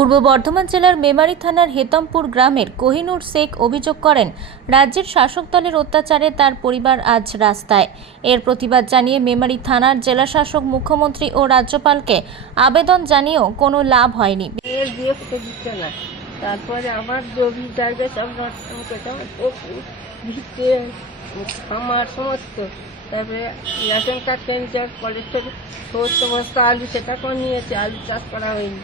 পূর্ব বর্ধমান জেলার মেমারি থানার হেতমপুর গ্রামের কোহিনুর শেখ অভিযোগ করেন, রাজ্যের শাসক দলের অত্যাচারে তার পরিবার আজ রাস্তায়। এর প্রতিবাদ জানিয়ে মেমারি থানার জেলাশাসক মুখ্যমন্ত্রী ও রাজ্যপালকে আবেদন জানিয়েও কোনো লাভ হয়নি। তারপরে আমার জমি জায়গা সব নষ্ট আমার সমস্ত। তারপরে রেশন কার্ড থেকে সমস্ত আলু সেটাকেও নিয়েছে আলু চাষ করা হয়নি।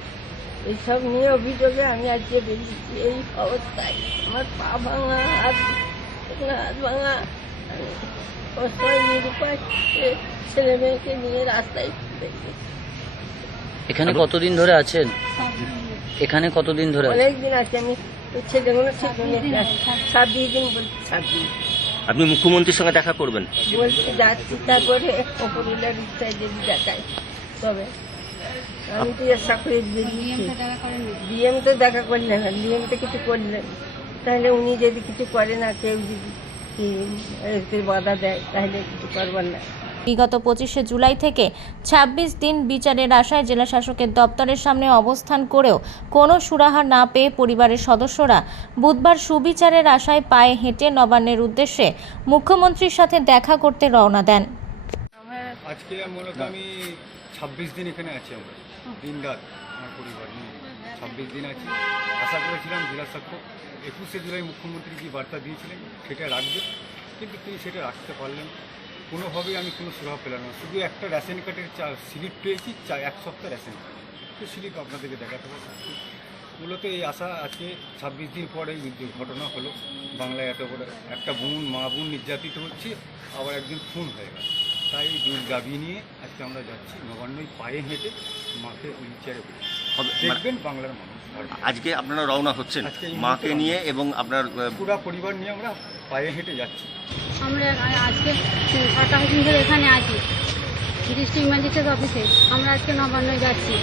এইসব নিয়ে অভিযোগে আমি আজকে বেরিয়েছি। এই অবস্থায় আমার পা ভাঙা হাত হাত ভাঙা। নিরুপায় ছেলে মেয়েকে নিয়ে রাস্তায় এখানে কতদিন ধরে আছেন? এখানে কতদিন ধরে আছেন? অনেকদিন আছে আমি। ছেলেগুলো ঠিক ছাব্বিশ দিন বলছি ছাব্বিশ আপনি মুখ্যমন্ত্রীর সঙ্গে দেখা করবেন? বলছি যাচ্ছি। তারপরে অপরুলের ইচ্ছায় যদি দেখায় তবে আমি তো ডিএম দেখা করলেন না ডিএম তো কিছু করলেন তাহলে উনি যদি কিছু করে না কেউ যদি এতে বাধা দেয় তাহলে কিছু করবার না। বিগত পঁচিশে জুলাই থেকে ২৬ দিন বিচারের আশায় জেলা শাসকের দপ্তরের সামনে অবস্থান করেও কোনো সুরাহা না পেয়ে পরিবারের সদস্যরা বুধবার সুবিচারের আশায় পায়ে হেঁটে নবান্নের উদ্দেশ্যে মুখ্যমন্ত্রীর সাথে দেখা করতে রওনা দেন। আজকে মূলত আমি ছাব্বিশ দিন এখানে আছি আমরা। দিন রাত আমার পরিবার নিয়ে ছাব্বিশ দিন আছি। আশা করেছিলাম জেলা শাসক একুশে জুলাই মুখ্যমন্ত্রী যে বার্তা দিয়েছিলেন? সেটা রাখবে। কিন্তু তিনি সেটা রাখতে পারলেন কোনোভাবেই আমি কোনো সুরাহ পেলাম না। শুধু একটা রেশন কার্ডের চা স্লিপ পেয়েছি চা এক সপ্তাহ রেশন কার্ড। তো স্লিপ আপনাদেরকে দেখাতে পারব মূলত এই আশা আজকে ছাব্বিশ দিন পরে এই ঘটনা হলো। বাংলায় এত বড় একটা বোন মা বোন নির্যাতিত হচ্ছে। আবার একজন খুন হয়ে গেল। এই দুধ দাবি নিয়ে আজকে আমরা যাচ্ছি নবান্নই পায়ে হেঁটে মাকে হুইল চেয়ারে হবে- মানে দেখবেন বাংলার মানুষ। আজকে আপনারা রওনা হচ্ছেন মাকে নিয়ে এবং আপনার পুরা পরিবার নিয়ে আমরা পায়ে হেঁটে যাচ্ছি। আমরা আজকে সাতাশ দিন এখানে আছি। ডিস্ট্রিক্ট ম্যাজিস্ট্রেট অফিসে আমরা আজকে নবান্ন যাচ্ছি।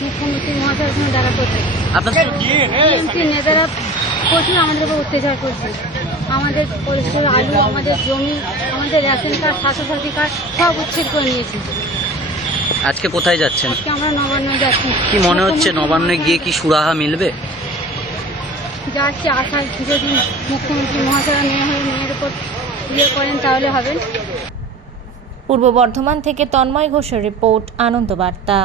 মুখ্যমন্ত্রী মহাশয়ের সঙ্গে দেখা করতে আপনার টিএমসি নেতারা প্রচুর আমাদের উপর অত্যাচার করছে। আমাদের পরিষ্কার আলু আমাদের জমি আমাদের রেশন কার্ড স্বাস্থ্যসাথী কার্ড সব উচ্ছেদ করে নিয়েছে। আজকে কোথায় যাচ্ছেন? আজকে আমরা নবান্ন যাচ্ছি। কি মনে হচ্ছে নবান্নে গিয়ে কি সুরাহা মিলবে? যাচ্ছি আশায় যদি মুখ্যমন্ত্রী মহাশয় মেয়ে হয়ে মেয়ের উপর ইয়ে করেন তাহলে হবে। পূর্ব বর্ধমান থেকে তন্ময় ঘোষের রিপোর্ট আনন্দবার্তা